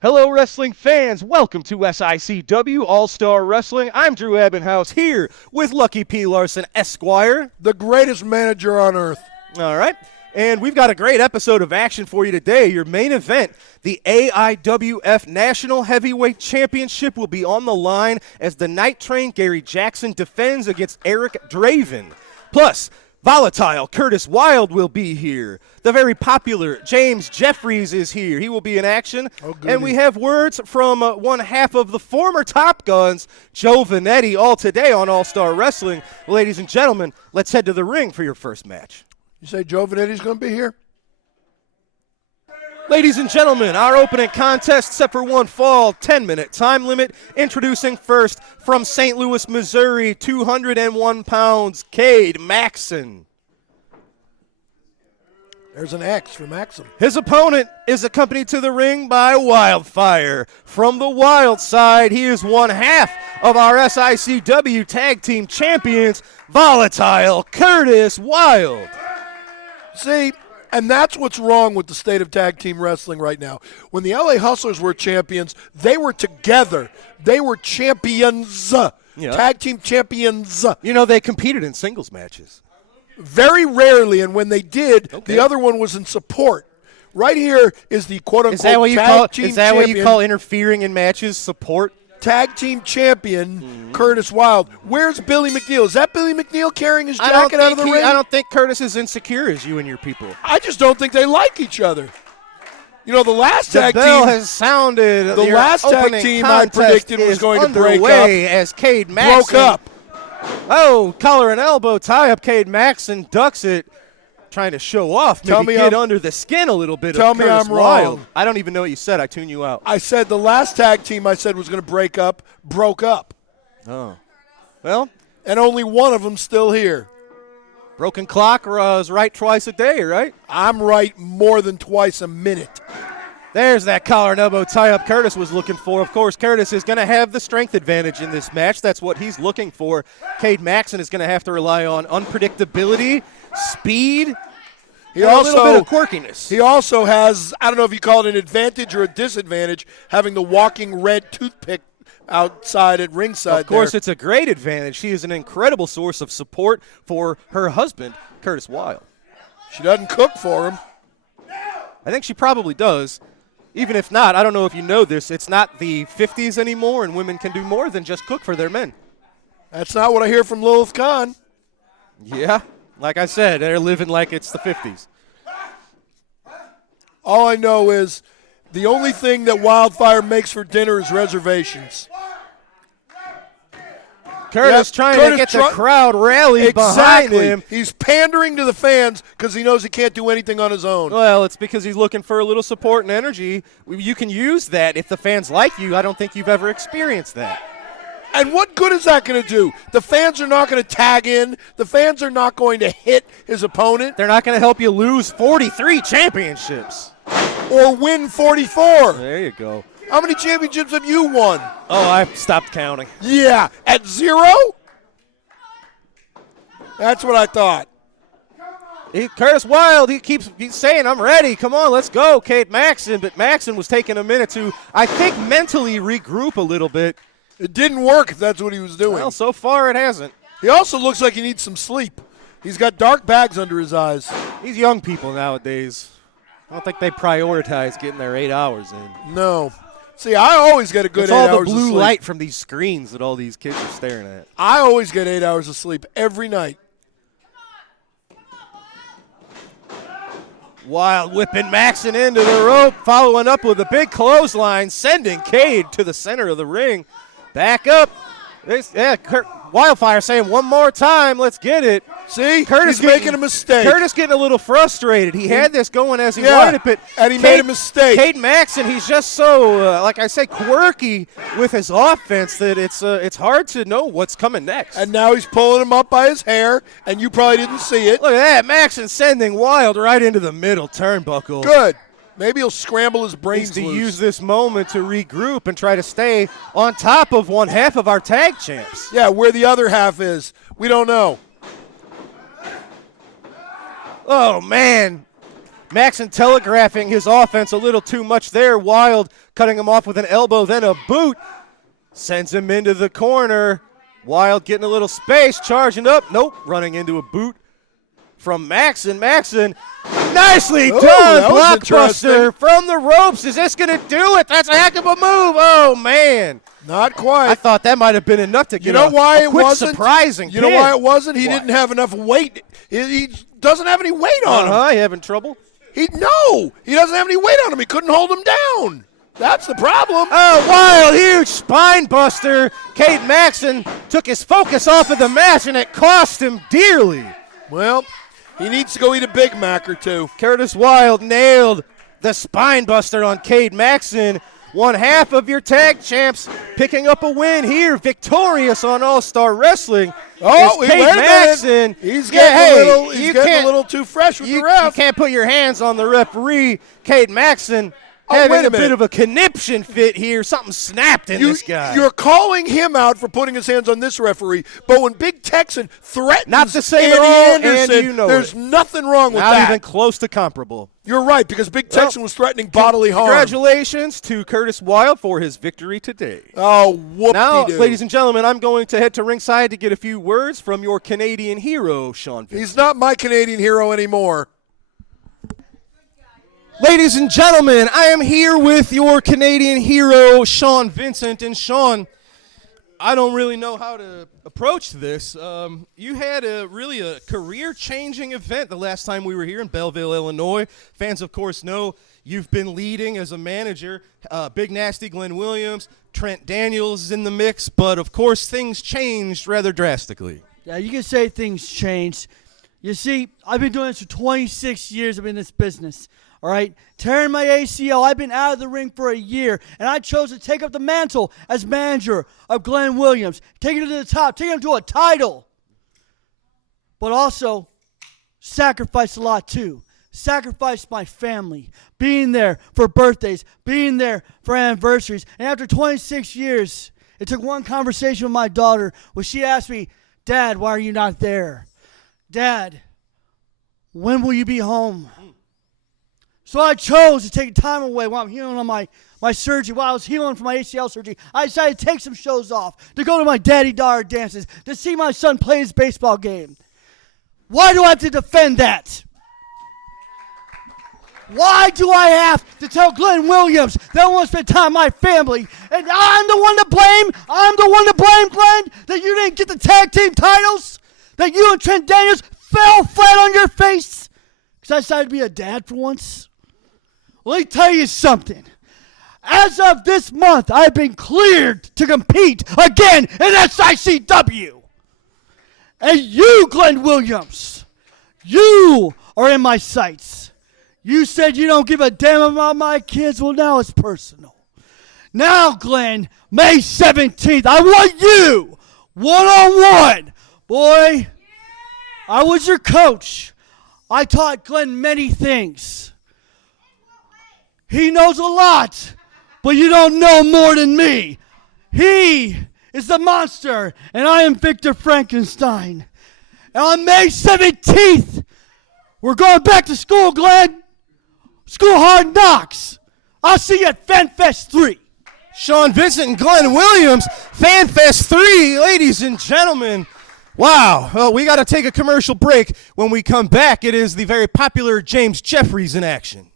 Hello, wrestling fans. Welcome to SICW All-Star Wrestling. I'm Drew Ebenhouse here with Lucky P. Larson, Esquire. The greatest manager on earth. All right. And we've got a great episode of action for you today. Your main event, the AIWF National Heavyweight Championship, will be on the line as the Night Train Gary Jackson defends against Eric Draven. Plus, Volatile Curtis Wylde will be here. The very popular James Jeffries is here. He will be in action. And we have words from one half of the former Top Guns, Joe Vanetti, all today on All-Star Wrestling. Ladies and gentlemen, let's head to the ring for your first match. You say Joe Vanetti's going to be here? Ladies and gentlemen, our opening contest set for one fall, 10-minute time limit. Introducing first from St. Louis, Missouri, 201 pounds, Cade Maxon. There's an X for Maxon. His opponent is accompanied to the ring by Wildfire. From the Wild side, he is one half of our SICW Tag Team Champions, Volatile Curtis Wylde. See, and that's what's wrong with the state of tag team wrestling right now. When the LA Hustlers were champions, they were together. They were champions. Yeah. Tag team champions. You know, they competed in singles matches. Very rarely, and when they did, the other one was in support. Right here is the quote-unquote tag team champion. Is that what you call interfering in matches, support? Tag team champion, Curtis Wylde. Where's Billy McNeil? Is that Billy McNeil carrying his jacket out of the ring? I don't think Curtis is insecure as you and your people. I just don't think they like each other. You know, the last tag team. The bell has sounded. The last tag team I predicted was going to break up. As Cade Maxon broke up. Oh, collar and elbow tie up. Cade Maxon ducks it. Trying to show off, maybe get under the skin a little bit of Curtis I'm Wylde. wrong. I don't even know what you said. I tune you out. I said the last tag team I said was going to break up, broke up. Oh. Well. And only one of them's still here. Broken clock is right twice a day, right? I'm right more than twice a minute. There's that collar and elbow tie-up Curtis was looking for. Of course, Curtis is going to have the strength advantage in this match. That's what he's looking for. Cade Maxon is going to have to rely on unpredictability, speed, and a little bit of quirkiness. He also has, I don't know if you call it an advantage or a disadvantage, having the walking red toothpick outside at ringside. Of course, it's a great advantage. She is an incredible source of support for her husband, Curtis Wylde. She doesn't cook for him. I think she probably does. Even if not, I don't know if you know this, it's not the 50s anymore, and women can do more than just cook for their men. That's not what I hear from Lilith Khan. Yeah, like I said, they're living like it's the 50s. All I know is the only thing that Wildfire makes for dinner is reservations. Curtis trying to get the crowd rallied behind him. He's pandering to the fans because he knows he can't do anything on his own. Well, it's because he's looking for a little support and energy. You can use that if the fans like you. I don't think you've ever experienced that. And what good is that going to do? The fans are not going to tag in. The fans are not going to hit his opponent. They're not going to help you lose 43 championships. Or win 44. There you go. How many championships have you won? Oh, I've stopped counting. Yeah, at 0? That's what I thought. Curtis Wylde, he's saying, I'm ready. Come on, let's go, Cade Maxon. But Maxon was taking a minute to, I think, mentally regroup a little bit. It didn't work if that's what he was doing. Well, so far it hasn't. He also looks like he needs some sleep. He's got dark bags under his eyes. These young people nowadays, I don't think they prioritize getting their 8 hours in. No. See, I always get a good 8 hours of sleep. It's all the blue light from these screens that all these kids are staring at. I always get 8 hours of sleep every night. Wylde whipping Maxon into the rope, following up with a big clothesline, sending Cade to the center of the ring. Back up. Wildfire saying one more time, let's get it. See, Curtis making a mistake. Curtis getting a little frustrated. He had this going as he wanted it, but and he made a mistake. Cade Maxon, he's just so, like I say, quirky with his offense that it's hard to know what's coming next. And now he's pulling him up by his hair, and you probably didn't see it. Look at that, Maxon sending Wylde right into the middle turnbuckle. Good. Maybe he'll scramble his brains loose. To use this moment to regroup and try to stay on top of one half of our tag champs. Yeah, where the other half is, we don't know. Oh, man. Maxon telegraphing his offense a little too much there. Wylde cutting him off with an elbow, then a boot. Sends him into the corner. Wylde getting a little space, charging up. Nope, running into a boot from Maxon. Maxon, nicely done. Blockbuster from the ropes. Is this going to do it? That's a heck of a move. Oh, man. Not quite. I thought that might have been enough to get a quick surprising pin. You know why it wasn't? He didn't have enough weight. He doesn't have any weight on him. He having trouble? He doesn't have any weight on him. He couldn't hold him down. That's the problem. Oh, Wylde, huge spine buster. Cade Maxon took his focus off of the match, and it cost him dearly. Well, he needs to go eat a Big Mac or two. Curtis Wylde nailed the spine buster on Cade Maxon. One half of your tag champs picking up a win here, victorious on All-Star Wrestling. Oh, Cade Maxon. He's getting a little too fresh with the ref. You can't put your hands on the referee. Cade Maxon having a bit of a conniption fit here. Something snapped in this guy. You're calling him out for putting his hands on this referee, but when Big Texan threatens not the same Andy at all, Anderson, and you know there's nothing wrong with that. Not even close to comparable. You're right, because Big Texan was threatening bodily harm. Congratulations to Curtis Wylde for his victory today. Oh, whoop-de-doo. Now, ladies and gentlemen, I'm going to head to ringside to get a few words from your Canadian hero, Sean Vincent. He's not my Canadian hero anymore. Ladies and gentlemen, I am here with your Canadian hero, Sean Vincent. And Sean, I don't really know how to approach this. You had really a career-changing event the last time we were here in Belleville, Illinois. Fans, of course, know you've been leading as a manager. Big Nasty Glenn Williams, Trent Daniels is in the mix. But, of course, things changed rather drastically. Yeah, you can say things changed. You see, I've been doing this for 26 years. I've been in this business. All right, tearing my ACL. I've been out of the ring for a year, and I chose to take up the mantle as manager of Glenn Williams, taking him to the top, taking him to a title. But also, sacrificed a lot too. Sacrificed my family, being there for birthdays, being there for anniversaries. And after 26 years, it took one conversation with my daughter where she asked me, "Dad, why are you not there? Dad, when will you be home?" So I chose to take time away while I'm healing on my surgery, while I was healing from my ACL surgery. I decided to take some shows off, to go to my daddy-daughter dances, to see my son play his baseball game. Why do I have to defend that? Why do I have to tell Glenn Williams that I want to spend time with my family, and I'm the one to blame? I'm the one to blame, Glenn, that you didn't get the tag team titles? That you and Trent Daniels fell flat on your face? Because I decided to be a dad for once? Let me tell you something. As of this month, I've been cleared to compete again in SICW. And you, Glenn Williams, you are in my sights. You said you don't give a damn about my kids. Well, now it's personal. Now, Glenn, May 17th, I want you one-on-one. Boy, I was your coach. I taught Glenn many things. He knows a lot, but you don't know more than me. He is the monster, and I am Victor Frankenstein. And on May 17th, we're going back to school, Glenn. School hard knocks. I'll see you at FanFest 3. Sean Vincent and Glenn Williams, FanFest 3, ladies and gentlemen. Wow. Well, we got to take a commercial break. When we come back, it is the very popular James Jeffries in action.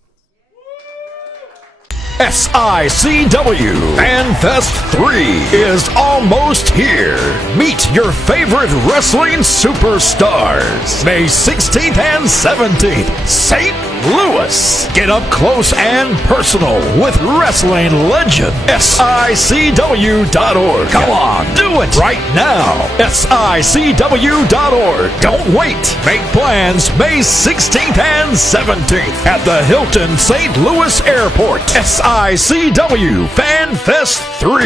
SICW FanFest 3 is almost here. Meet your favorite wrestling superstars. May 16th and 17th, St. Louis. Get up close and personal with wrestling legend. SICW.org. Come on, do it right now. SICW.org. Don't wait. Make plans May 16th and 17th at the Hilton St. Louis Airport. SICW FanFest 3.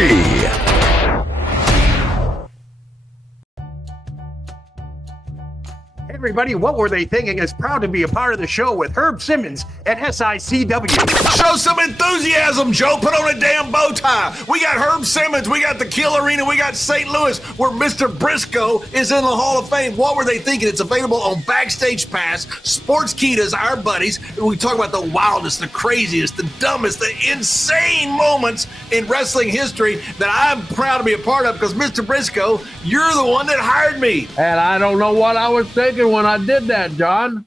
Hey everybody. What Were They Thinking is proud to be a part of the show with Herb Simmons at SICW. Show some enthusiasm, Joe. Put on a damn bow tie. We got Herb Simmons. We got the Kill Arena. We got St. Louis, where Mr. Briscoe is in the Hall of Fame. What Were They Thinking? It's available on Backstage Pass. Sports Kita's our buddies. We talk about the wildest, the craziest, the dumbest, the insane moments in wrestling history that I'm proud to be a part of because, Mr. Briscoe, you're the one that hired me. And I don't know what I was thinking when I did that, John.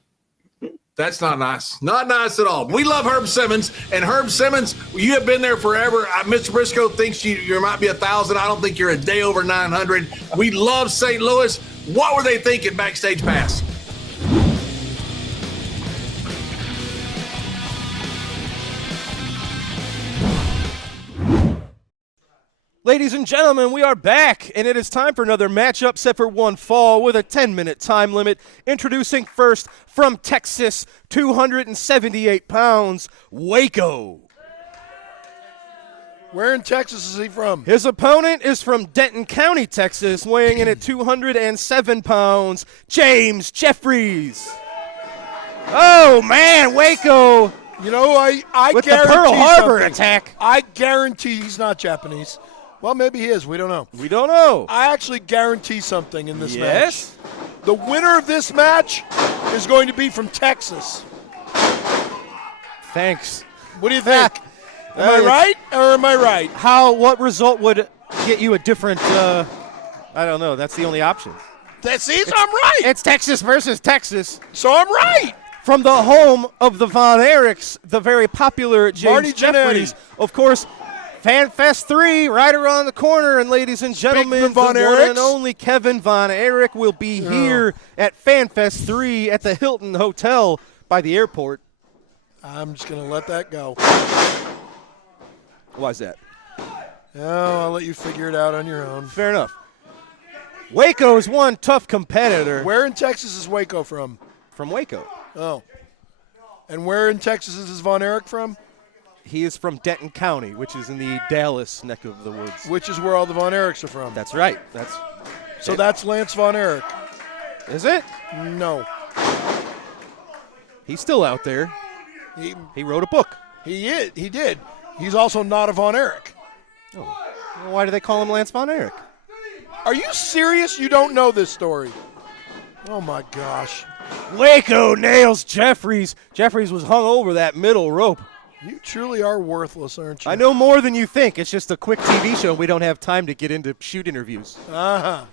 That's not nice. Not nice at all. We love Herb Simmons. And Herb Simmons, you have been there forever. Mr. Briscoe thinks you might be 1,000. I don't think you're a day over 900. We love St. Louis. What were they thinking, Backstage Pass? Ladies and gentlemen, we are back, and it is time for another matchup set for one fall with a 10-minute time limit. Introducing first from Texas, 278 pounds, Waco. Where in Texas is he from? His opponent is from Denton County, Texas, weighing in at 207 pounds, James Jeffries. Oh, man, Waco. You know, I with guarantee the Pearl Harbor something. attack. I guarantee he's not Japanese. Well, maybe he is. We don't know. We don't know. I actually guarantee something in this Yes? match. The winner of this match is going to be from Texas. Thanks. What do you think? Am I right or am I right? What result would get you a different, I don't know. That's the only option. I'm right. It's Texas versus Texas. So I'm right. From the home of the Von Erichs, the very popular James Marty Jeffries. Jannetty. Of course, FanFest 3 right around the corner. And ladies and gentlemen, the Von one Erichs. and only Kevin Von Erich will be here at FanFest 3 at the Hilton Hotel by the airport. I'm just going to let that go. Why is that? Oh, I'll let you figure it out on your own. Fair enough. Waco is one tough competitor. Where in Texas is Waco from? From Waco. Oh. And where in Texas is Von Erich from? He is from Denton County, which is in the Dallas neck of the woods. Which is where all the Von Erichs are from. That's right. That's Lance Von Erich. Is it? No. He's still out there. He wrote a book. He did. He's also not a Von Erich. Oh. Well, why do they call him Lance Von Erich? Are you serious? You don't know this story. Oh, my gosh. Waco nails Jeffries. Jeffries was hung over that middle rope. You truly are worthless, aren't you? I know more than you think. It's just a quick TV show. We don't have time to get into shoot interviews. Uh-huh.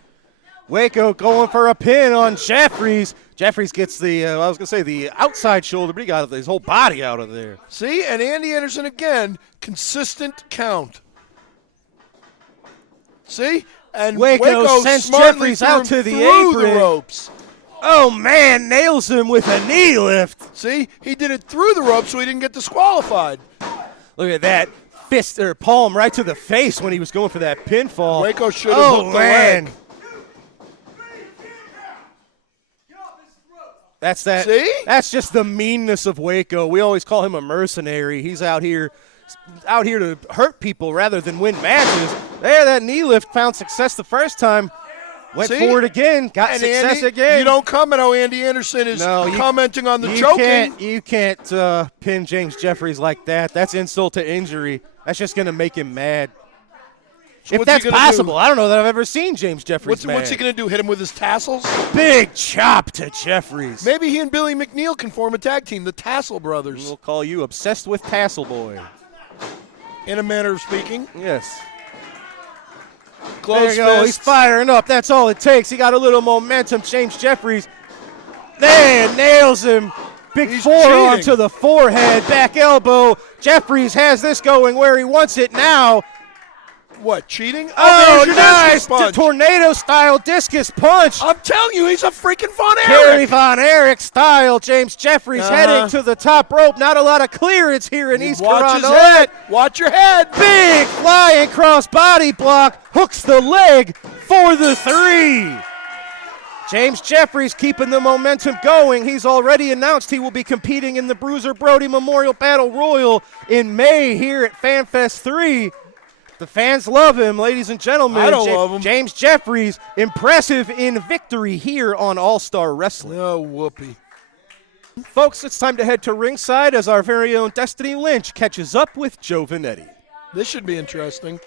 Waco going for a pin on Jeffries. Jeffries gets the outside shoulder, but he got his whole body out of there. See, and Andy Anderson again, consistent count. See? And Waco sends smartly Jeffries out to the through apron. the ropes. Oh, man, nails him with a knee lift. See? He did it through the ropes so he didn't get disqualified. Look at that. Fist or palm right to the face when he was going for that pinfall. Waco should have hooked the leg. That's that. See? That's just the meanness of Waco. We always call him a mercenary. He's out here to hurt people rather than win matches. There, that knee lift found success the first time. Went forward again, got success again. You don't comment how Andy Anderson is commenting on the choking. You can't pin James Jeffries like that. That's insult to injury. That's just going to make him mad. So if that's possible, I don't know that I've ever seen James Jeffries mad. What's he going to do, hit him with his tassels? Big chop to Jeffries. Maybe he and Billy McNeil can form a tag team, the Tassel Brothers. We'll call you Obsessed with Tassel Boy. In a manner of speaking. Yes. Close there you go. fists. He's firing up. That's all it takes. He got a little momentum. James Jeffries. There, nails him. Big forearm to the forehead. Back elbow. Jeffries has this going where he wants it now. What, cheating? Oh, nice. Tornado-style discus punch. I'm telling you, he's a freaking Von Erich. Kerry Von Erich style. James Jeffries heading to the top rope. Not a lot of clearance here in East Carolina. Watch your head. Big flying cross body block. Hooks the leg for the 3. James Jeffries keeping the momentum going. He's already announced he will be competing in the Bruiser Brody Memorial Battle Royal in May here at FanFest 3. The fans love him, ladies and gentlemen. I don't love him. James Jeffries, impressive in victory here on All-Star Wrestling. Oh, whoopee. Folks, it's time to head to ringside as our very own Destiny Lynch catches up with Joe Vanetti. This should be interesting.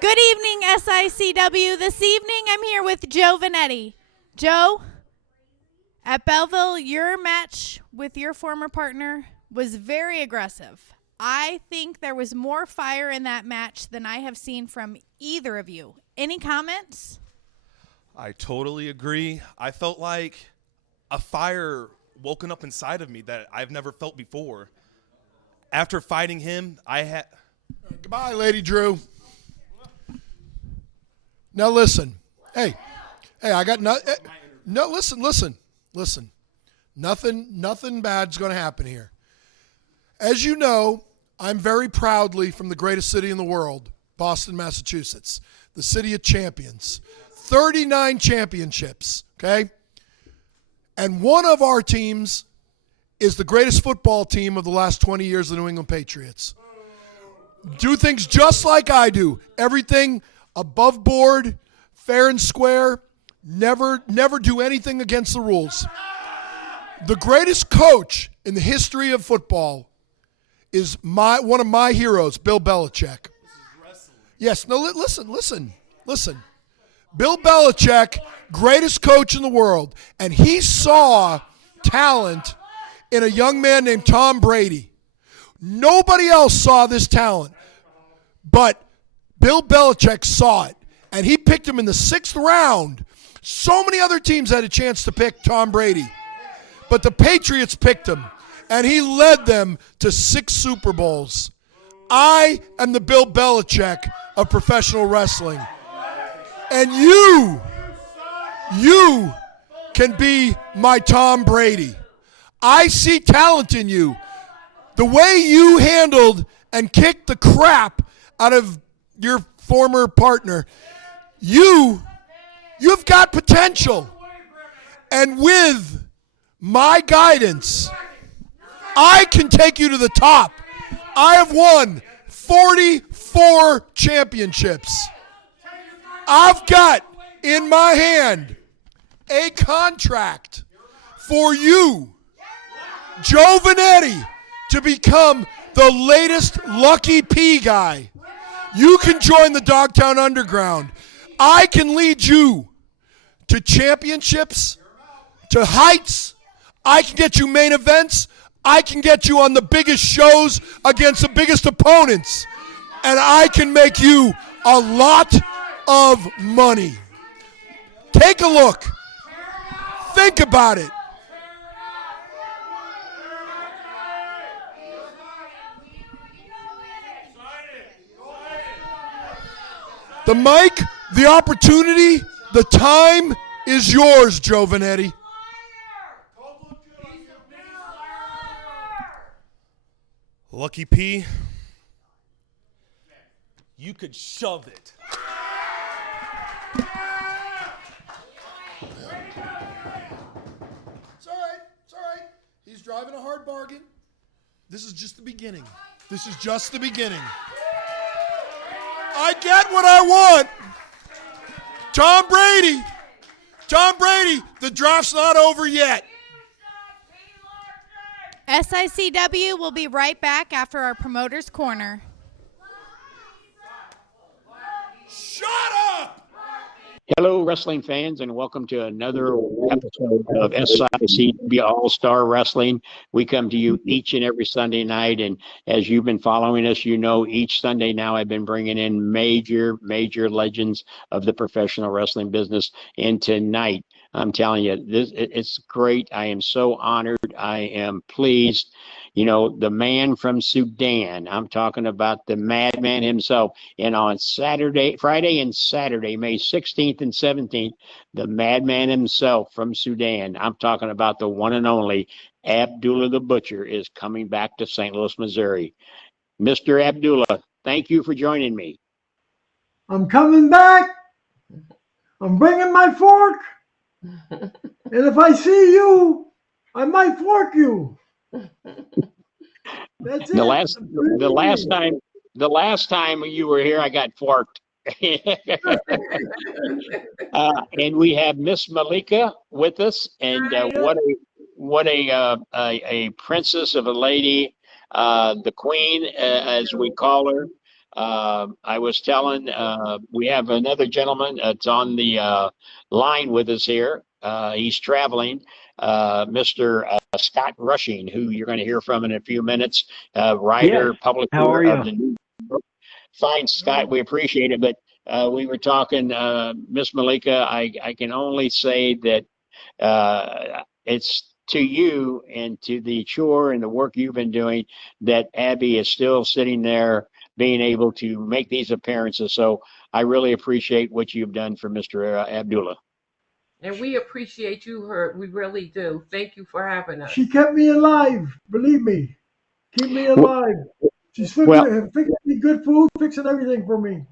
Good evening, SICW. This evening I'm here with Joe Vanetti. Joe, at Belleville, your match with your former partner was very aggressive. I think there was more fire in that match than I have seen from either of you. Any comments? I totally agree. I felt like a fire woken up inside of me that I've never felt before. After fighting him, I had... Goodbye, Lady Drew. Now listen. Hey, I got no, listen. Nothing bad's going to happen here. As you know, I'm very proudly from the greatest city in the world, Boston, Massachusetts, the city of champions. 39 championships, okay? And one of our teams is the greatest football team of the last 20 years, the New England Patriots. Do things just like I do. Everything above board, fair and square, never do anything against the rules. The greatest coach in the history of football is one of my heroes, Bill Belichick. Yes, no, listen. Bill Belichick, greatest coach in the world, and he saw talent in a young man named Tom Brady. Nobody else saw this talent, but Bill Belichick saw it, and he picked him in the 6th round. So many other teams had a chance to pick Tom Brady, but the Patriots picked him, and he led them to 6 Super Bowls. I am the Bill Belichick of professional wrestling. And you can be my Tom Brady. I see talent in you. The way you handled and kicked the crap out of your former partner, you've got potential. And with my guidance, I can take you to the top. I have won 44 championships. I've got in my hand a contract for you, Joe Vanetti, to become the latest Lucky P guy. You can join the Dogtown Underground. I can lead you to championships, to heights. I can get you main events. I can get you on the biggest shows against the biggest opponents. And I can make you a lot of money. Take a look. Think about it. The mic, the opportunity, the time is yours, Joe Vanetti. Lucky P, you could shove it. It's all right. He's driving a hard bargain. This is just the beginning. I get what I want. Tom Brady, the draft's not over yet. SICW will be right back after our promoter's corner. Shut up! Hello, wrestling fans, and welcome to another episode of SICW All-Star Wrestling. We come to you each and every Sunday night, and as you've been following us, you know each Sunday now I've been bringing in major legends of the professional wrestling business. And tonight, I'm telling you, it's great. I am so honored. I am pleased. You know, the man from Sudan. I'm talking about the madman himself. And on Friday and Saturday, May 16th and 17th, the madman himself from Sudan. I'm talking about the one and only Abdullah the Butcher is coming back to St. Louis, Missouri. Mr. Abdullah, thank you for joining me. I'm coming back. I'm bringing my fork. And if I see you, I might fork you. That's it. The last time the last time you were here, I got forked. And we have Miss Malika with us, and what a princess of a lady, the queen, as we call her. I was telling, we have another gentleman that's on the line with us here. He's traveling, Mr. Scott Rushing, who you're going to hear from in a few minutes, writer, publisher of the new book. Fine, Scott, we appreciate it. But we were talking, Miss Malika, I can only say that it's to you and to the chore and the work you've been doing that Abby is still sitting there being able to make these appearances. So I really appreciate what you've done for Mr. Abdullah. And we appreciate you, Herb. We really do. Thank you for having us. She kept me alive. Believe me. Keep me alive. She's fixing me good food, fixing everything for me.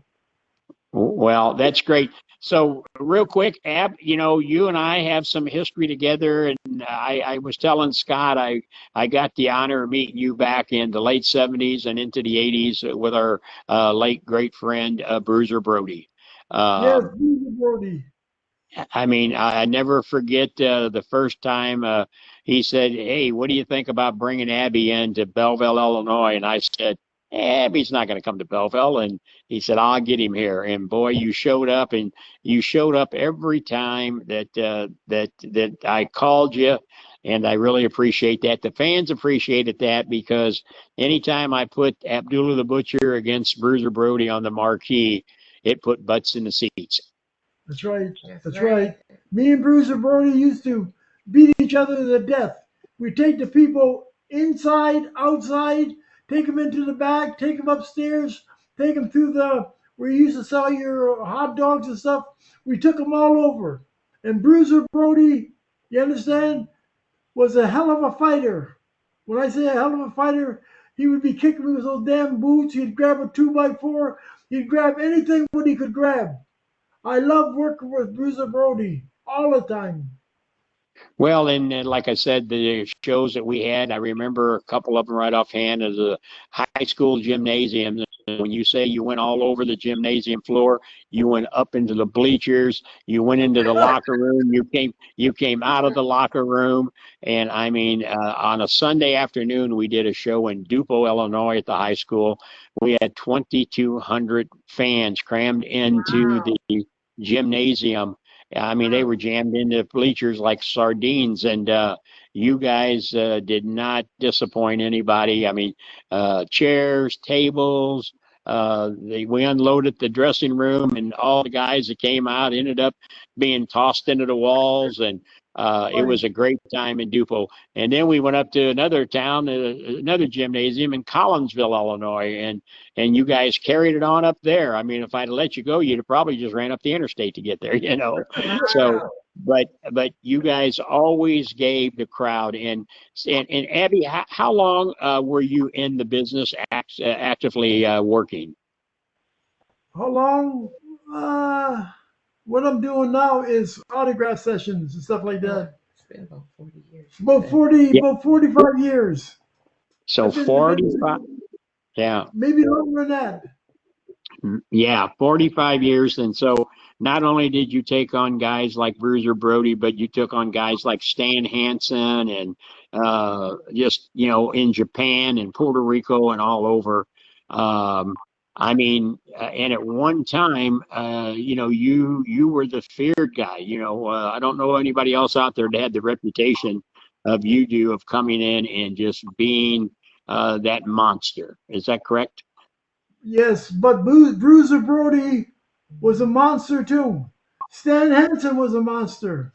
Well, that's great. So real quick, Ab, you and I have some history together, and I was telling Scott I got the honor of meeting you back in the late 70s and into the 80s with our late great friend Bruiser Brody. Yes, Bruiser Brody. I mean, I never forget the first time he said, "Hey, what do you think about bringing Abby into Belleville, Illinois?" And I said, "Abby's not going to come to Belleville." And he said, "I'll get him here." And boy, you showed up, and you showed up every time that I called you, and I really appreciate that. The fans appreciated that because anytime I put Abdullah the Butcher against Bruiser Brody on the marquee, it put butts in the seats. That's right. That's right. Me and Bruiser Brody used to beat each other to death. We take the people inside, outside, take them into the back, take them upstairs, take them through where you used to sell your hot dogs and stuff. We took them all over. And Bruiser Brody, you understand, was a hell of a fighter. When I say a hell of a fighter, he would be kicking me with those damn boots. He'd grab a 2x4. He'd grab anything what he could grab. I love working with Bruiser Brody all the time. Well, and like I said, the shows that we had, I remember a couple of them right offhand as a high school gymnasium. When you say you went all over the gymnasium floor, you went up into the bleachers, you went into the locker room, you came out of the locker room. And I mean, on a Sunday afternoon, we did a show in Dupo, Illinois at the high school. We had 2,200 fans crammed into the gymnasium. I mean, they were jammed into bleachers like sardines, and you guys did not disappoint anybody. I mean, chairs, tables, we unloaded the dressing room, and all the guys that came out ended up being tossed into the walls, and it was a great time in Dupo. And then we went up to another town, another gymnasium in Collinsville, Illinois, and you guys carried it on up there. I mean, if I'd let you go, you'd have probably just ran up the interstate to get there, So, but you guys always gave the crowd. And Abby, how long were you in the business actively working? How long? What I'm doing now is autograph sessions and stuff like that. It's been about 40 years. About 45 years. So 45, yeah. Maybe longer than that. Yeah, 45 years. And so not only did you take on guys like Bruiser Brody, but you took on guys like Stan Hansen and just, in Japan and Puerto Rico and all over. I mean, and at one time, you were the feared guy. I don't know anybody else out there that had the reputation of you do of coming in and just being that monster. Is that correct? Yes, but Bruiser Brody was a monster too. Stan Hansen was a monster.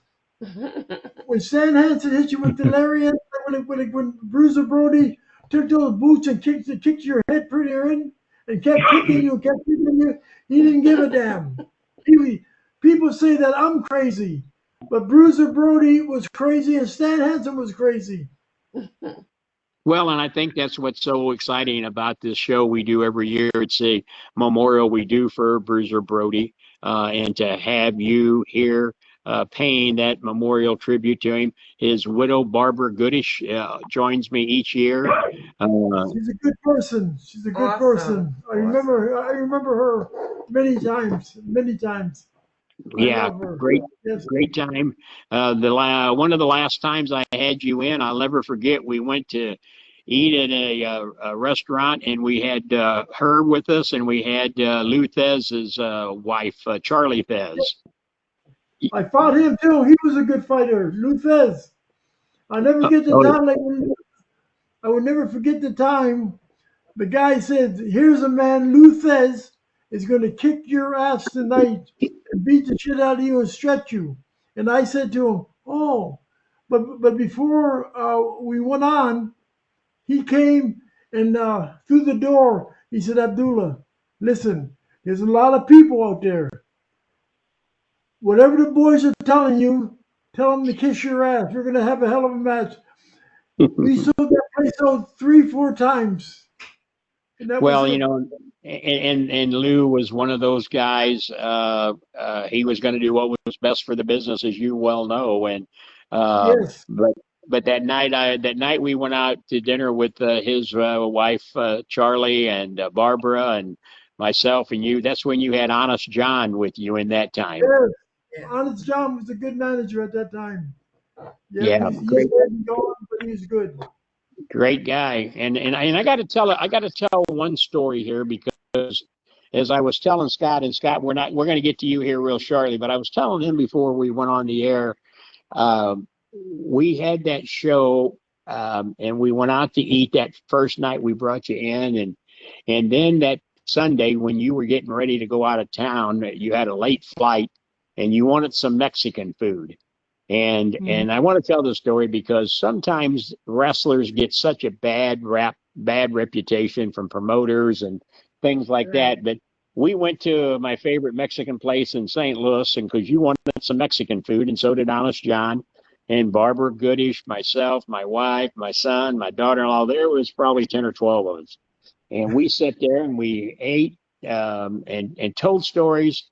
When Stan Hansen hit you with the lariat, when Bruiser Brody took those boots and kicked your head pretty in and kept kicking you, he didn't give a damn. People say that I'm crazy, but Bruiser Brody was crazy and Stan Hansen was crazy. Well, and I think that's what's so exciting about this show we do every year. It's a memorial we do for Bruiser Brody, and to have you here paying that memorial tribute to him. His widow, Barbara Goodish, joins me each year. She's a good person. She's a good Awesome. person. I remember her many times. Many times. I Yeah, love her. great, Yes. great time. One of the last times I had you in, I'll never forget. We went to eat at a restaurant, and we had her with us, and we had Lou Thez's wife, Charlie Thez. I fought him too. He was a good fighter. Luthez. I never get the time. I will never forget the time the guy said, "Here's a man, Luthez, is going to kick your ass tonight and beat the shit out of you and stretch you." And I said to him, "Oh, but before we went on, he came and through the door. He said, Abdullah, listen, there's a lot of people out there. Whatever the boys are telling you, tell them to kiss your ass. We're going to have a hell of a match." We sold that place out 3-4 times. And that Well, was you it. know, and Lou was one of those guys. He was going to do what was best for the business, as you well know. And Yes. but that night we went out to dinner with his wife Charlie and Barbara and myself and you. That's when you had Honest John with you in that time. Yes. Honest John was a good manager at that time. Yeah, he's great. dead and gone, but he's good. Great guy, and I got to tell one story here, because as I was telling Scott, and Scott, we're going to get to you here real shortly, but I was telling him before we went on the air, we had that show, and we went out to eat that first night we brought you in, and then that Sunday when you were getting ready to go out of town, you had a late flight, and you wanted some Mexican food. And I want to tell the story because sometimes wrestlers get such a bad reputation from promoters and things like that. But we went to my favorite Mexican place in St. Louis, and because you wanted some Mexican food, and so did Honest John and Barbara Goodish, myself, my wife, my son, my daughter-in-law. There was probably 10 or 12 of us, and we sat there and we ate and told stories.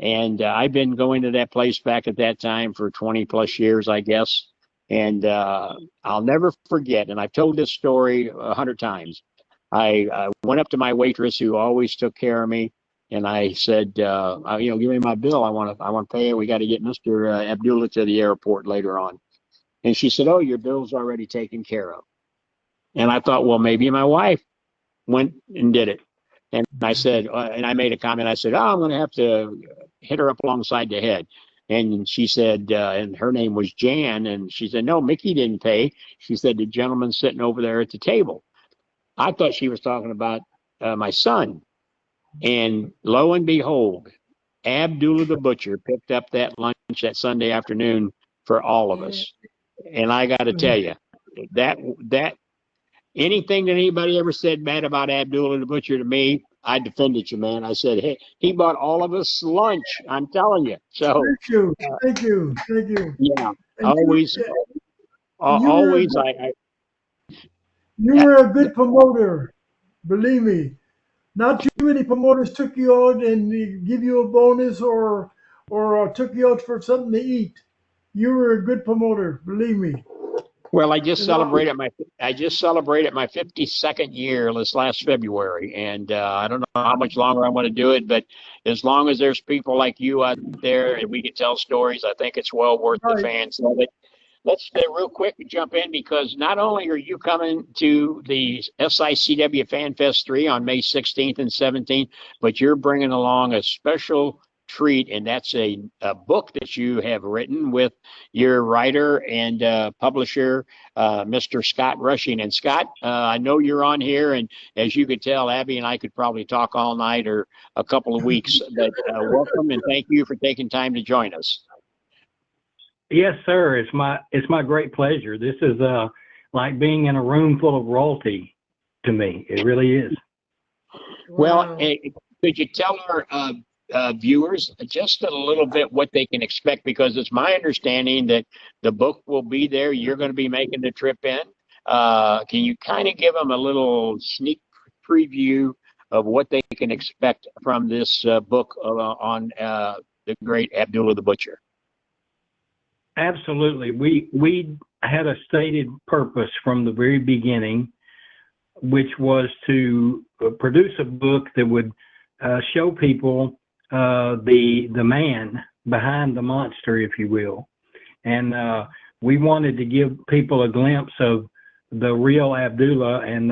And I've been going to that place back at that time for 20 plus years, I guess. And I'll never forget. And I've told this story 100 times. I went up to my waitress who always took care of me, and I said, give me my bill. I want to pay it. We got to get Mr. Abdullah to the airport later on. And she said, "Oh, your bill's already taken care of." And I thought, well, maybe my wife went and did it. And I said, and I made a comment. I said, "Oh, I'm going to have to hit her up alongside the head." And she said, and her name was Jan. And she said, "No, Mickey didn't pay." She said, "The gentleman sitting over there at the table." I thought she was talking about my son. And lo and behold, Abdullah the Butcher picked up that lunch that Sunday afternoon for all of us. And I got to tell you, that anything that anybody ever said bad about Abdullah the Butcher to me, I defended you, man. I said, hey, he bought all of us lunch. I'm telling you. So Thank you. Yeah, And always. You were a good promoter, believe me. Not too many promoters took you out and give you a bonus or took you out for something to eat. You were a good promoter, believe me. Well, I just celebrated my 52nd year this last February, and I don't know how much longer I'm going to do it, but as long as there's people like you out there and we can tell stories, I think it's well worth the fans. So let's real quick jump in, because not only are you coming to the SICW FanFest 3 on May 16th and 17th, but you're bringing along a special treat, and that's a book that you have written with your writer and publisher, Mr. Scott Rushing. And Scott, I know you're on here, and as you could tell, Abby and I could probably talk all night or a couple of weeks, but welcome and thank you for taking time to join us. Yes, sir. It's my great pleasure. This is like being in a room full of royalty to me. It really is. Well, could you tell our viewers just a little bit what they can expect? Because it's my understanding that the book will be there. You're going to be making the trip in. Can you kind of give them a little sneak preview of what they can expect from this book on the great Abdullah the Butcher? Absolutely. We had a stated purpose from the very beginning, which was to produce a book that would show people the man behind the monster, if you will. And we wanted to give people a glimpse of the real Abdullah and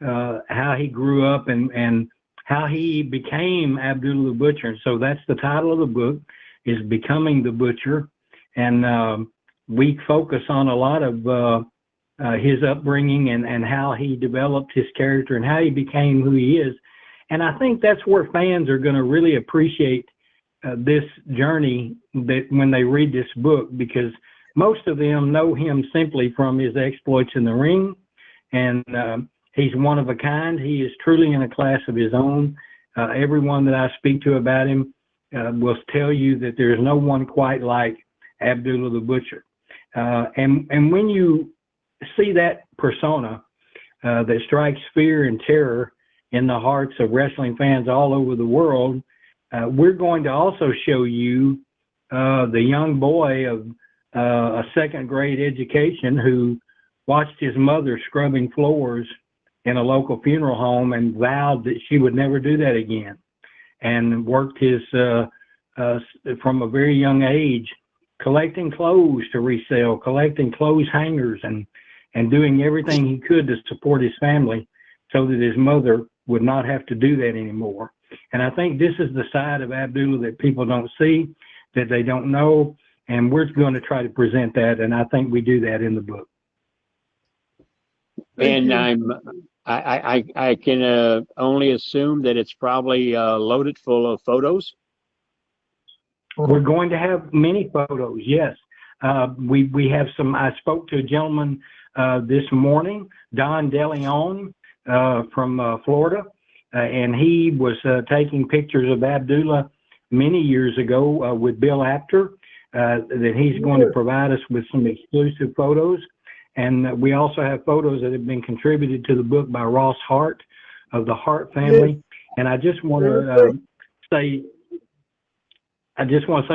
how he grew up and how he became Abdullah the Butcher. And so that's the title of the book, is Becoming the Butcher. And we focus on a lot of his upbringing and how he developed his character and how he became who he is. And I think that's where fans are going to really appreciate this journey that when they read this book, because most of them know him simply from his exploits in the ring. And he's one of a kind. He is truly in a class of his own. Everyone that I speak to about him will tell you that there's no one quite like Abdullah the Butcher. And when you see that persona that strikes fear and terror in the hearts of wrestling fans all over the world, we're going to also show you the young boy of a second grade education who watched his mother scrubbing floors in a local funeral home and vowed that she would never do that again, and worked his from a very young age collecting clothes to resell, collecting clothes hangers, and doing everything he could to support his family so that his mother would not have to do that anymore. And I think this is the side of Abdullah that people don't see, that they don't know, and we're going to try to present that, and I think we do that in the book. And I can only assume that it's probably loaded full of photos. We're going to have many photos, yes. We have some. I spoke to a gentleman this morning, Don DeLeon from Florida, and he was taking pictures of Abdullah many years ago with Bill Apter, that he's going to provide us with some exclusive photos. And we also have photos that have been contributed to the book by Ross Hart of the Hart family. And I just want to say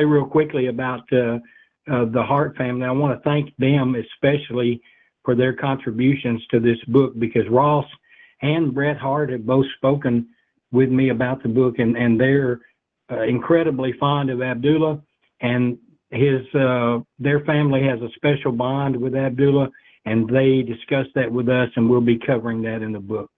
real quickly about the Hart family. I want to thank them especially for their contributions to this book, because Ross and Bret Hart have both spoken with me about the book, and they're incredibly fond of Abdullah, and their family has a special bond with Abdullah, and they discussed that with us, and we'll be covering that in the book.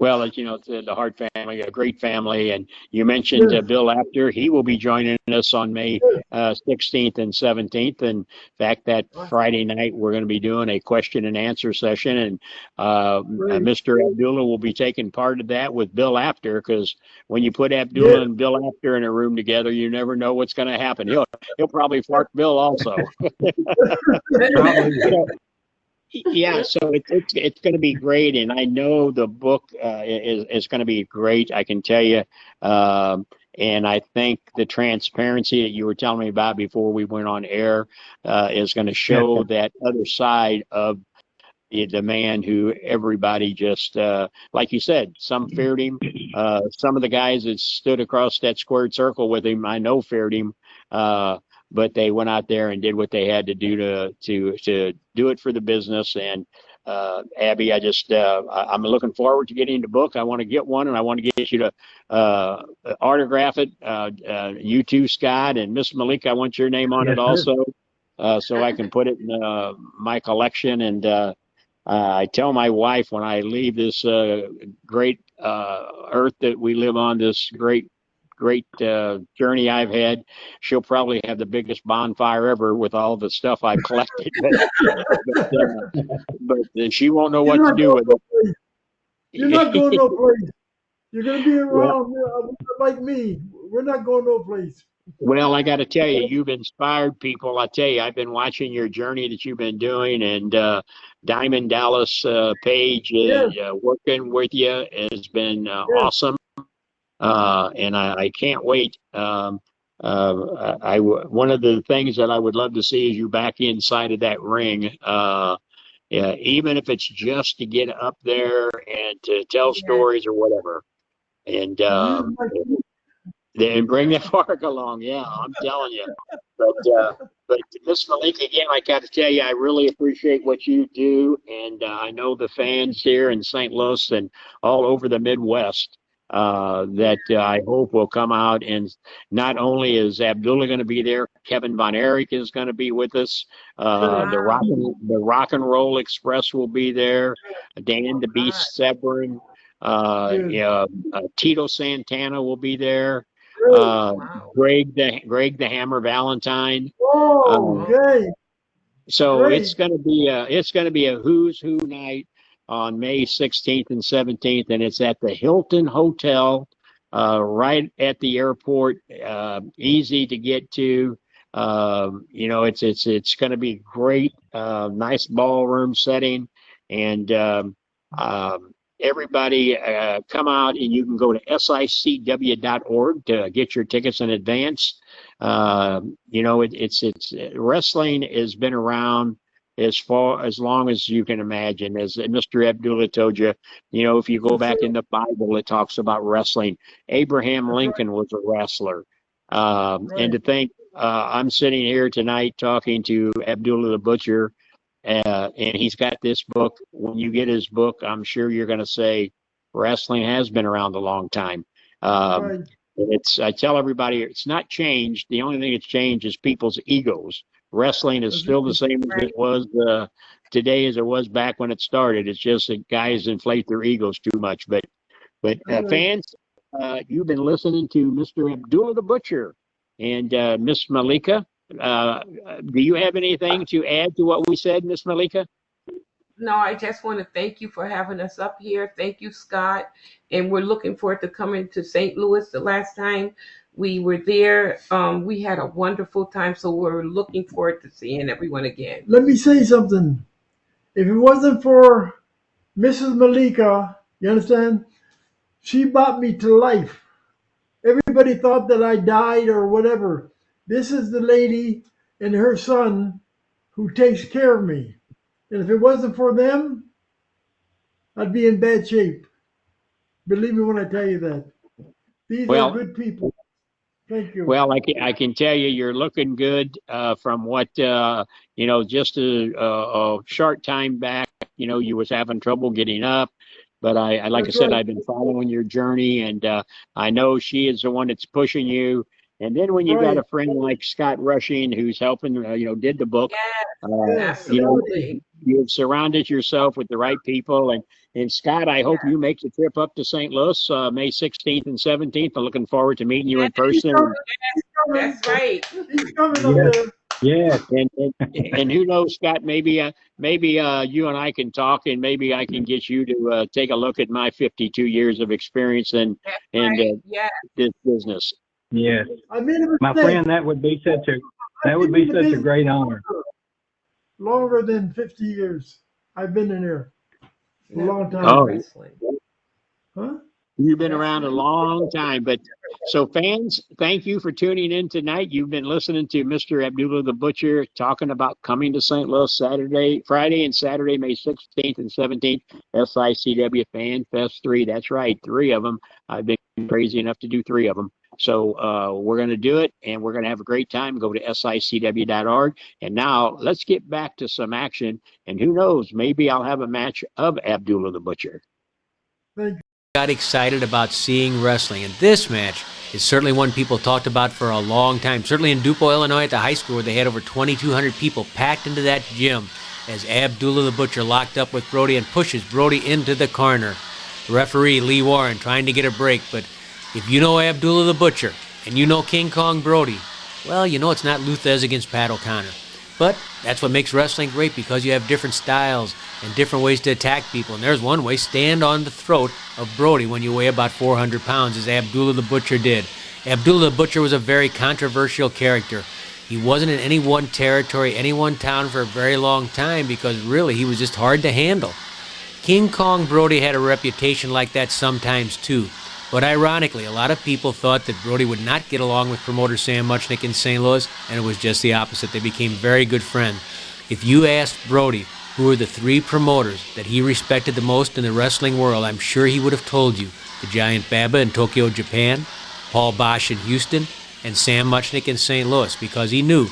Well, as you know, it's the Hart family, a great family. And you mentioned Bill Apter. He will be joining us on May 16th and 17th. In fact, that Friday night, we're going to be doing a question and answer session. And Mr. Abdullah will be taking part of that with Bill Apter, because when you put Abdullah and Bill Apter in a room together, you never know what's going to happen. He'll probably fart Bill also. Yeah, so it's going to be great, and I know the book is going to be great. I can tell you, and I think the transparency that you were telling me about before we went on air is going to show that other side of the man who everybody just, like you said, some feared him. Some of the guys that stood across that squared circle with him, I know feared him. But they went out there and did what they had to do to do it for the business. And Abby, I'm looking forward to getting the book. I want to get one, and I want to get you to autograph it. You too, Scott, and Miss Malik, I want your name on it also, so I can put it in my collection. And I tell my wife when I leave this great earth that we live on, this great journey I've had, she'll probably have the biggest bonfire ever with all the stuff I've collected. but she won't know what to do with it. You're not going no place. You're going to be around like me. We're not going no place. Well, I got to tell you, you've inspired people. I tell you, I've been watching your journey that you've been doing, and Diamond Dallas Page working with you has been awesome. And I can't wait. One of the things that I would love to see is you back inside of that ring, even if it's just to get up there and to tell stories or whatever, and then bring the park along. Yeah, I'm telling you. But But Miss Malika, again, I got to tell you, I really appreciate what you do, and I know the fans here in St. Louis and all over the Midwest that I hope will come out. And not only is Abdullah going to be there, Kevin Von Erich is going to be with us. The Rock and Roll Express will be there. Dan the Beast Severin, Tito Santana will be there. Greg the Hammer Valentine. Okay. So Great. it's going to be a who's who night on May 16th and 17th, and it's at the Hilton Hotel, right at the airport. Easy to get to. It's going to be great. Nice ballroom setting, and everybody come out, and you can go to SICW.org to get your tickets in advance. Wrestling has been around as long as you can imagine. As Mr. Abdullah told you, if you go back in the Bible, it talks about wrestling. Abraham Lincoln was a wrestler. And to think, I'm sitting here tonight talking to Abdullah the Butcher, and he's got this book. When you get his book, I'm sure you're going to say wrestling has been around a long time. I tell everybody it's not changed. The only thing that's changed is people's egos. Wrestling is still the same as it was today as it was back when it started. It's just that guys inflate their egos too much. But fans, you've been listening to Mr. Abdullah the Butcher and Miss Malika. Do you have anything to add to what we said, Miss Malika? No, I just want to thank you for having us up here. Thank you, Scott. And we're looking forward to coming to St. Louis. The last time we were there, we had a wonderful time. So we're looking forward to seeing everyone again. Let me say something. If it wasn't for Mrs. Malika, you understand? She brought me to life. Everybody thought that I died or whatever. This is the lady and her son who takes care of me. And if it wasn't for them, I'd be in bad shape. Believe me when I tell you that. These are good people. Thank you. Well, I can tell you, you're looking good from what, just a short time back, you was having trouble getting up. But I said, I've been following your journey, and I know she is the one that's pushing you. And then when you got a friend like Scott Rushing, who's helping, did the book, absolutely. You've surrounded yourself with the right people. And Scott, I hope you make the trip up to St. Louis, May 16th and 17th. I'm looking forward to meeting you in person. That's right. He's coming up there. Yeah, and who knows, Scott? Maybe you and I can talk, and maybe I can get you to take a look at my 52 years of experience in this business. Yes, my friend, that would be such a great honor. Longer than 50 years. I've been in here a long time. Oh, huh? You've been around a long time. But so fans, thank you for tuning in tonight. You've been listening to Mr. Abdullah the Butcher talking about coming to St. Louis Friday and Saturday, May 16th and 17th, SICW FanFest 3. That's right, 3 of them. I've been crazy enough to do 3 of them. So we're going to do it, and we're going to have a great time. Go to SICW.org. And now let's get back to some action. And who knows, maybe I'll have a match of Abdullah the Butcher. Thank you. Got excited about seeing wrestling, and this match is certainly one people talked about for a long time. Certainly in DuPont, Illinois at the high school, where they had over 2,200 people packed into that gym as Abdullah the Butcher locked up with Brody and pushes Brody into the corner. Referee Lee Warren trying to get a break, but if you know Abdullah the Butcher and you know King Kong Brody, well, you know it's not Luthez against Pat O'Connor. But that's what makes wrestling great, because you have different styles and different ways to attack people. And there's one way: stand on the throat of Brody when you weigh about 400 pounds, as Abdullah the Butcher did. Abdullah the Butcher was a very controversial character. He wasn't in any one territory, any one town for a very long time, because really he was just hard to handle. King Kong Brody had a reputation like that sometimes too. But ironically, a lot of people thought that Brody would not get along with promoter Sam Muchnick in St. Louis, and it was just the opposite. They became very good friends. If you asked Brody who were the 3 promoters that he respected the most in the wrestling world, I'm sure he would have told you: the Giant Baba in Tokyo, Japan, Paul Bosch in Houston, and Sam Muchnick in St. Louis, because he knew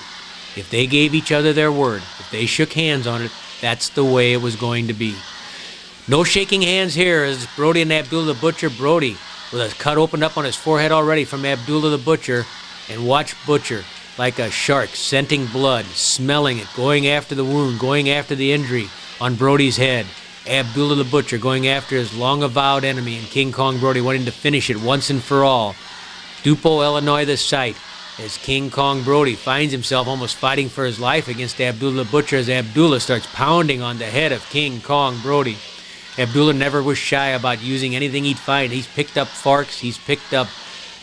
If they gave each other their word, if they shook hands on it, that's the way it was going to be. No shaking hands here as Brody and Abdullah the Butcher. Brody with a cut opened up on his forehead already from Abdullah the Butcher. And watch Butcher like a shark, scenting blood, smelling it, going after the wound, going after the injury on Brody's head. Abdullah the Butcher going after his long-avowed enemy and King Kong Brody, wanting to finish it once and for all. Dupo, Illinois, the site, as King Kong Brody finds himself almost fighting for his life against Abdullah the Butcher as Abdullah starts pounding on the head of King Kong Brody. Abdullah never was shy about using anything he'd find. He's picked up forks, he's picked up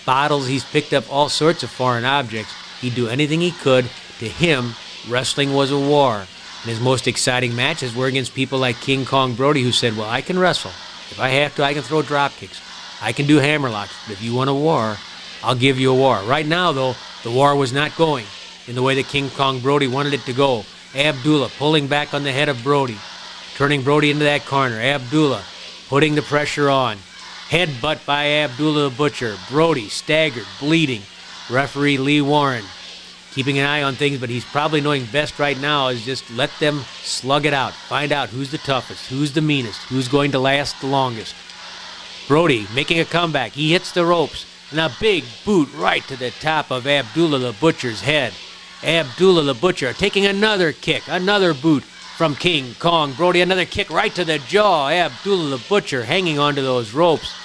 bottles, he's picked up all sorts of foreign objects. He'd do anything he could. To him, wrestling was a war. And his most exciting matches were against people like King Kong Brody, who said, well, I can wrestle. If I have to, I can throw drop kicks. I can do hammerlocks. But if you want a war, I'll give you a war. Right now, though, the war was not going in the way that King Kong Brody wanted it to go. Abdullah pulling back on the head of Brody, turning Brody into that corner. Abdullah putting the pressure on. Headbutt by Abdullah the Butcher. Brody staggered, bleeding. Referee Lee Warren keeping an eye on things, but he's probably knowing best right now is just let them slug it out. Find out who's the toughest, who's the meanest, who's going to last the longest. Brody making a comeback. He hits the ropes. And a big boot right to the top of Abdullah the Butcher's head. Abdullah the Butcher taking another kick, another boot from King Kong Brody. Another kick right to the jaw. Abdullah the Butcher hanging onto those ropes.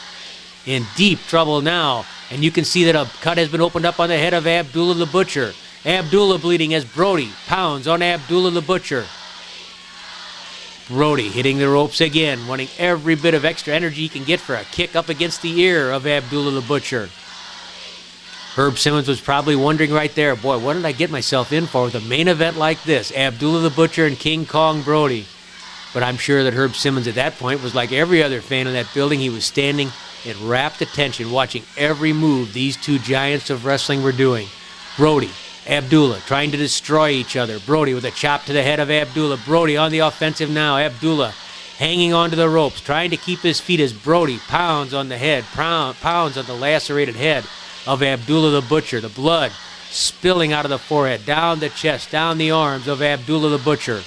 In deep trouble now. And you can see that a cut has been opened up on the head of Abdullah the Butcher. Abdullah bleeding as Brody pounds on Abdullah the Butcher. Brody hitting the ropes again, wanting every bit of extra energy he can get for a kick up against the ear of Abdullah the Butcher. Herb Simmons was probably wondering right there, boy, what did I get myself in for with a main event like this? Abdullah the Butcher and King Kong Brody. But I'm sure that Herb Simmons at that point was like every other fan in that building. He was standing in rapt attention, watching every move these two giants of wrestling were doing. Brody, Abdullah trying to destroy each other. Brody with a chop to the head of Abdullah. Brody on the offensive now. Abdullah hanging onto the ropes, trying to keep his feet as Brody pounds on the head, pounds on the lacerated head of Abdullah the Butcher. The blood spilling out of the forehead, down the chest, down the arms of Abdullah the Butcher.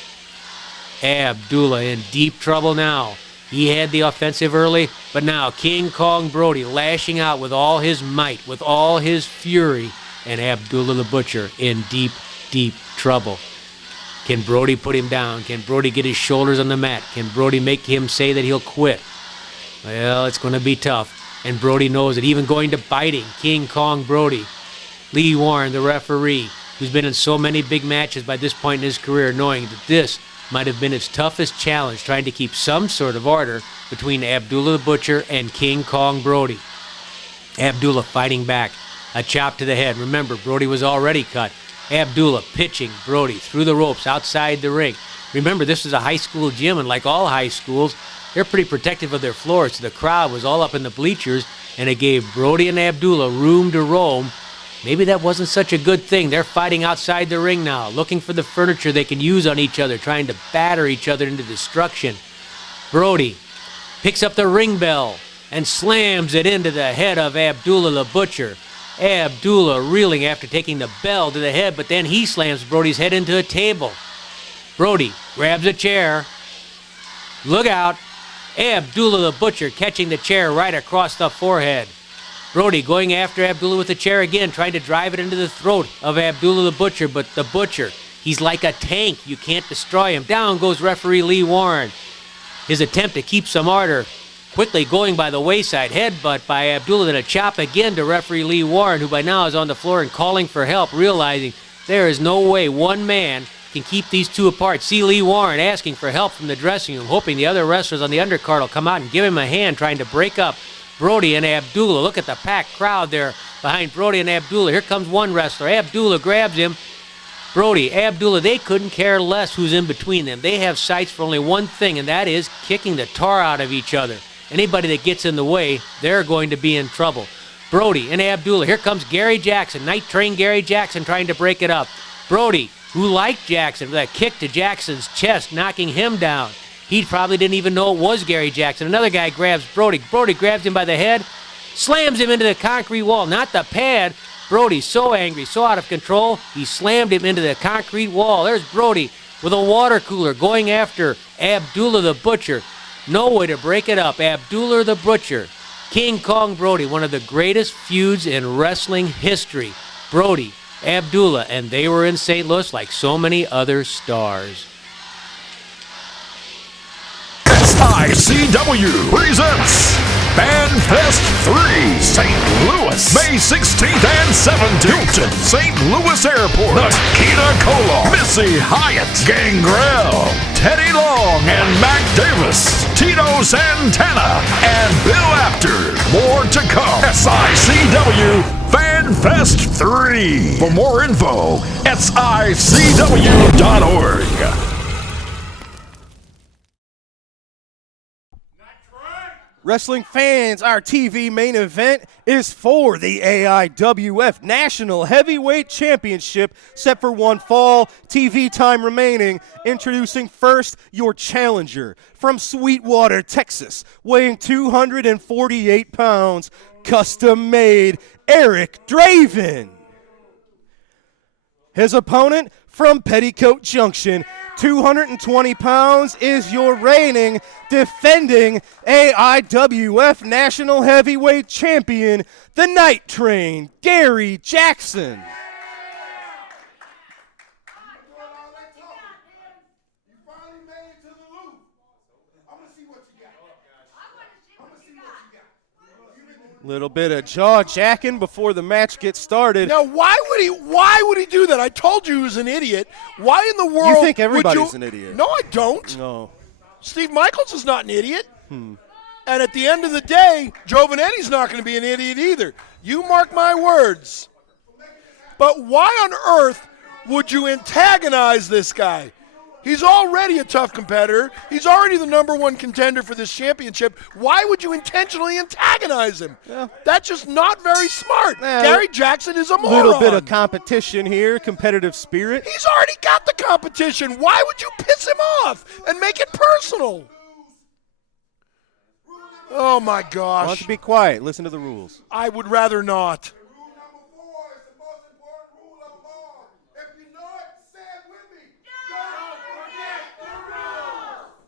Abdullah in deep trouble now. He had the offensive early, but now King Kong Brody lashing out with all his might, with all his fury, and Abdullah the Butcher in deep, deep trouble. Can Brody put him down? Can Brody get his shoulders on the mat? Can Brody make him say that he'll quit? Well, it's going to be tough. And Brody knows it, even going to biting King Kong Brody. Lee Warren, the referee, who's been in so many big matches by this point in his career, knowing that this might have been his toughest challenge, trying to keep some sort of order between Abdullah the Butcher and King Kong Brody. Abdullah fighting back. A chop to the head. Remember, Brody was already cut. Abdullah pitching Brody through the ropes outside the ring. Remember, this is a high school gym, and like all high schools, they're pretty protective of their floors, so the crowd was all up in the bleachers, and it gave Brody and Abdullah room to roam. Maybe that wasn't such a good thing. They're fighting outside the ring now, looking for the furniture they can use on each other, trying to batter each other into destruction. Brody picks up the ring bell and slams it into the head of Abdullah the Butcher. Abdullah reeling after taking the bell to the head, but then he slams Brody's head into a table. Brody grabs a chair. Look out. Abdullah the Butcher catching the chair right across the forehead. Brody going after Abdullah with the chair again, trying to drive it into the throat of Abdullah the Butcher, but the Butcher, he's like a tank. You can't destroy him. Down goes referee Lee Warren. His attempt to keep some order quickly going by the wayside. Headbutt by Abdullah, then a chop again to referee Lee Warren, who by now is on the floor and calling for help, realizing there is no way one man can keep these two apart. See Lee Warren asking for help from the dressing room, hoping the other wrestlers on the undercard will come out and give him a hand, trying to break up Brody and Abdullah. Look at the packed crowd there behind Brody and Abdullah. Here comes one wrestler. Abdullah grabs him. Brody, Abdullah, they couldn't care less who's in between them. They have sights for only one thing, and that is kicking the tar out of each other. Anybody that gets in the way, they're going to be in trouble. Brody and Abdullah. Here comes Gary Jackson, Night Train Gary Jackson, trying to break it up. Brody, who liked Jackson, with a kick to Jackson's chest, knocking him down. He probably didn't even know it was Gary Jackson. Another guy grabs Brody. Brody grabs him by the head, slams him into the concrete wall. Not the pad, Brody, so angry, so out of control, he slammed him into the concrete wall. There's Brody with a water cooler going after Abdullah the Butcher. No way to break it up. Abdullah the Butcher. King Kong Brody, one of the greatest feuds in wrestling history. Brody, Abdullah, and they were in St. Louis like so many other stars. SICW presents FanFest 3, St. Louis, May 16th and 17th. Hilton, St. Louis Airport, the Keena Cola, Missy Hyatt, Gangrel, Teddy Long and Mac Davis, Tito Santana, and Bill Apter. More to come. SICW FanFest 3. For more info, SICW.org. Wrestling fans, our TV main event is for the AIWF National Heavyweight Championship, set for one fall. TV time remaining. Introducing first your challenger from Sweetwater, Texas, weighing 248 pounds, custom made, Eric Draven. His opponent from Petticoat Junction, 220 pounds, is your reigning, defending AIWF National Heavyweight Champion, the Night Train, Gary Jackson. Little bit of jaw jacking before the match gets started. Now, why would he do that? I told you he was an idiot. Why in the world? You think everybody's an idiot? No, I don't. No. Steve Michaels is not an idiot. And at the end of the day, Joe Vanetti's not going to be an idiot either. You mark my words. But why on earth would you antagonize this guy? He's already a tough competitor. He's already the #1 contender for this championship. Why would you intentionally antagonize him? Yeah. That's just not very smart. Gary Jackson is a moron. A little bit of competition here, competitive spirit. He's already got the competition. Why would you piss him off and make it personal? Oh, my gosh. Why don't you be quiet? Listen to the rules. I would rather not.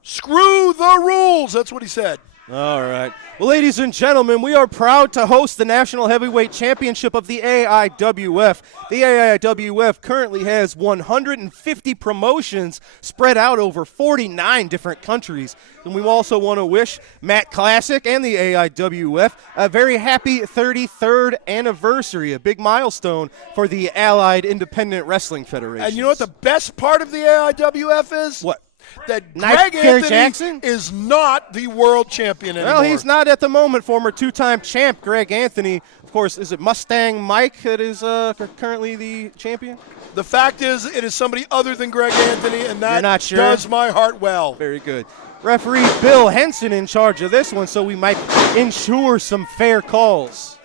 Screw the rules. That's what he said. All right. Well, ladies and gentlemen, we are proud to host the National Heavyweight Championship of the AIWF. The AIWF currently has 150 promotions spread out over 49 different countries. And we also want to wish Matt Classic and the AIWF a very happy 33rd anniversary, a big milestone for the Allied Independent Wrestling Federation. And you know what the best part of the AIWF is? What? That Greg Anthony is not the world champion anymore. Well, he's not at the moment. Former two-time champ Greg Anthony. Of course, is it Mustang Mike that is currently the champion? The fact is, it is somebody other than Greg Anthony, and that not sure? does my heart well. Very good. Referee Bill Henson in charge of this one, so we might ensure some fair calls.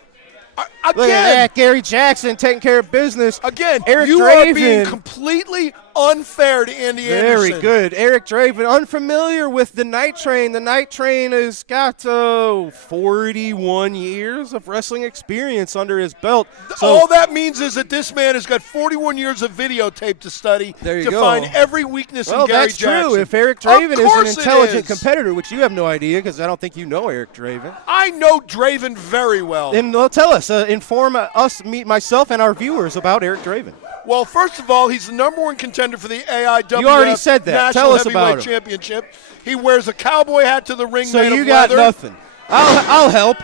Again, look at that, Gary Jackson taking care of business. Again, Eric you Draven, are being completely unfair to Andy Anderson. Very good. Eric Draven, unfamiliar with the Night Train. The Night Train has got 41 years of wrestling experience under his belt. So all that means is that this man has got 41 years of videotape to study to find every weakness in Gary that's Jackson. True. If Eric Draven is an intelligent competitor, which you have no idea because I don't think you know Eric Draven. I know Draven very well. Then tell us, inform us, myself, and our viewers about Eric Draven. Well, first of all, he's the #1 contender for the AIWF you already said that. National Tell us Heavyweight about him. Championship. He wears a cowboy hat to the ring so made you of got leather. Nothing. I'll help.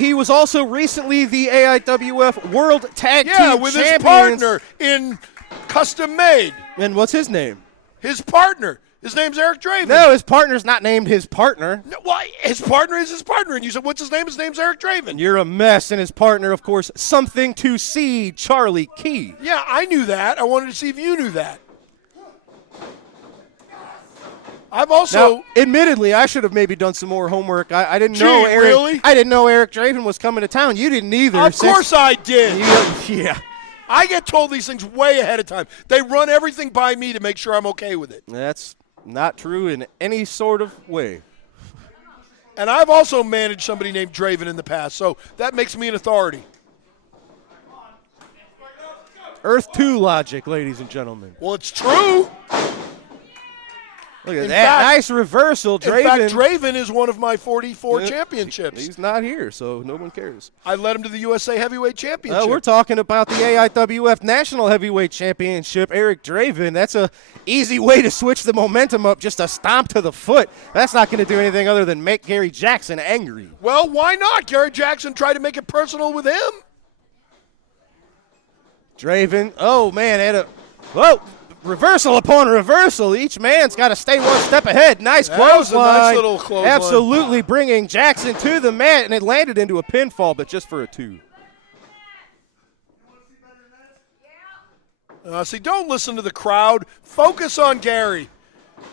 He was also recently the AIWF World Tag Team Champions. Yeah, with his partner in Custom Made. And what's his name? His partner. His name's Eric Draven. No, his partner's not named his partner. No, well, his partner is his partner. And you said, what's his name? His name's Eric Draven. You're a mess. And his partner, of course, Something to See, Charlie Key. Yeah, I knew that. I wanted to see if you knew that. I've also... Now, admittedly, I should have maybe done some more homework. I didn't know Eric. Really? I didn't know Eric Draven was coming to town. You didn't either. Of course I did. Yeah. I get told these things way ahead of time. They run everything by me to make sure I'm okay with it. That's not true in any sort of way. And I've also managed somebody named Draven in the past, so that makes me an authority. Earth 2 logic, ladies and gentlemen. Well, it's true. Look at that. Nice reversal. In fact, Draven is one of my 44 championships. He's not here, so no one cares. I led him to the USA Heavyweight Championship. We're talking about the AIWF National Heavyweight Championship. Eric Draven, that's a easy way to switch the momentum up, just a stomp to the foot. That's not going to do anything other than make Gary Jackson angry. Well, why not? Gary Jackson tried to make it personal with him. Draven, oh, man, whoa. Reversal upon reversal. Each man's got to stay one step ahead. Nice clothesline. Nice little clothesline. Absolutely bringing Jackson to the mat, and it landed into a pinfall, but just for a 2. See, don't listen to the crowd. Focus on Gary.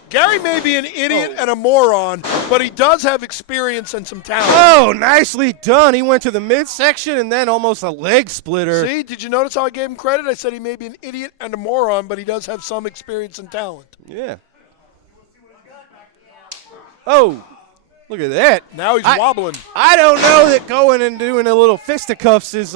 Gary may be an idiot and a moron, but he does have experience and some talent. Oh, nicely done. He went to the midsection and then almost a leg splitter. See, did you notice how I gave him credit? I said he may be an idiot and a moron, but he does have some experience and talent. Yeah. Oh, look at that. Now he's wobbling. I don't know that going and doing a little fisticuffs is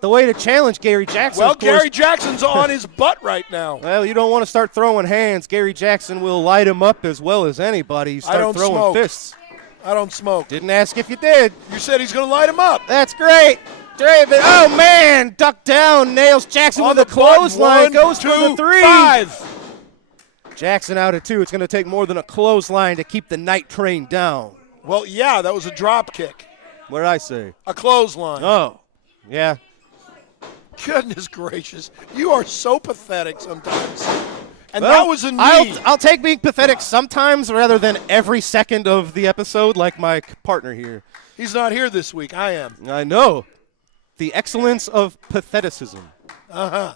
the way to challenge Gary Jackson. Well, Gary Jackson's on his butt right now. Well, you don't want to start throwing hands. Gary Jackson will light him up as well as anybody. You start throwing fists. I don't smoke. Didn't ask if you did. You said he's going to light him up. That's great. Draven, oh, man, duck down, nails Jackson with a clothesline. Goes for the 3. 5. Jackson out at 2. It's going to take more than a clothesline to keep the night train down. Well, yeah, that was a drop kick. What did I say? A clothesline. Oh, yeah. Goodness gracious. You are so pathetic sometimes. And that was a knee. I'll take being pathetic sometimes rather than every second of the episode like my partner here. He's not here this week. I am. I know. The excellence of patheticism. Uh-huh.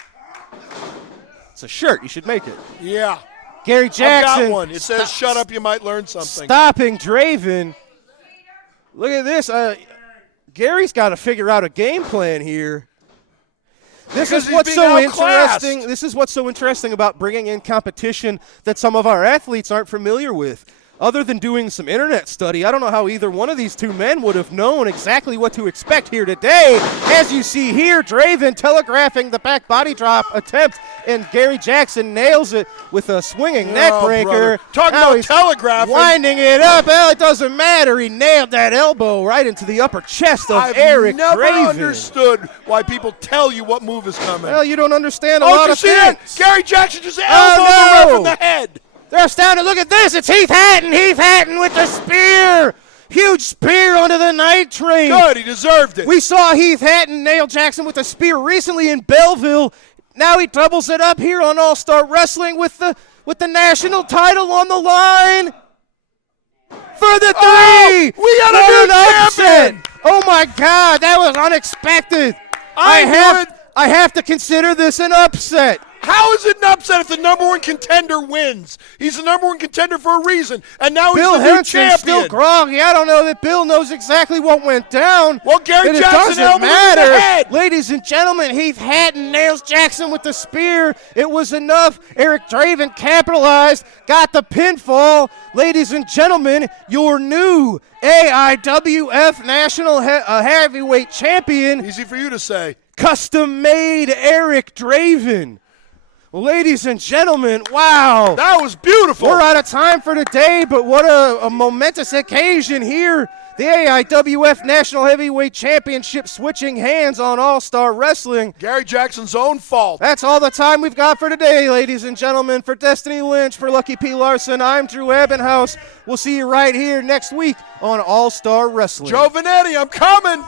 It's a shirt. You should make it. Yeah. Gary Jackson. I've got one. It says, shut up, you might learn something. Stopping Draven. Look at this. Gary's got to figure out a game plan here. This is what's so interesting. This is what's so interesting about bringing in competition that some of our athletes aren't familiar with. Other than doing some internet study, I don't know how either one of these two men would have known exactly what to expect here today. As you see here, Draven telegraphing the back body drop attempt, and Gary Jackson nails it with a swinging neck breaker. Talking about telegraphing. Winding it up. Well, it doesn't matter. He nailed that elbow right into the upper chest of Eric Draven. I've never understood why people tell you what move is coming. Well, you don't understand a lot of things. That? Gary Jackson just elbowed the ref in the head. They're astounded. Look at this. It's Heath Hatton. Heath Hatton with the spear. Huge spear onto the night train. Good. He deserved it. We saw Heath Hatton nail Jackson with a spear recently in Belleville. Now he doubles it up here on All-Star Wrestling with the national title on the line. For the 3. Oh, we got a new champion. Oh, my God. That was unexpected. I have to consider this an upset. How is it an upset if the number 1 contender wins? He's the number 1 contender for a reason, and now he's the new champion. Still groggy. I don't know that Bill knows exactly what went down. Well, Gary Jackson elbowed him in the head. Ladies and gentlemen, Heath Hatton nails Jackson with the spear. It was enough. Eric Draven capitalized, got the pinfall. Ladies and gentlemen, your new AIWF National Heavyweight Champion. Easy for you to say. Custom-made Eric Draven. Ladies and gentlemen, wow. That was beautiful. We're out of time for today, but what a momentous occasion here. The AIWF National Heavyweight Championship switching hands on All-Star Wrestling. Gary Jackson's own fault. That's all the time we've got for today, ladies and gentlemen. For Destiny Lynch, for Lucky P. Larson, I'm Drew Ebenhaus. We'll see you right here next week on All-Star Wrestling. Joe Vanetti, I'm coming.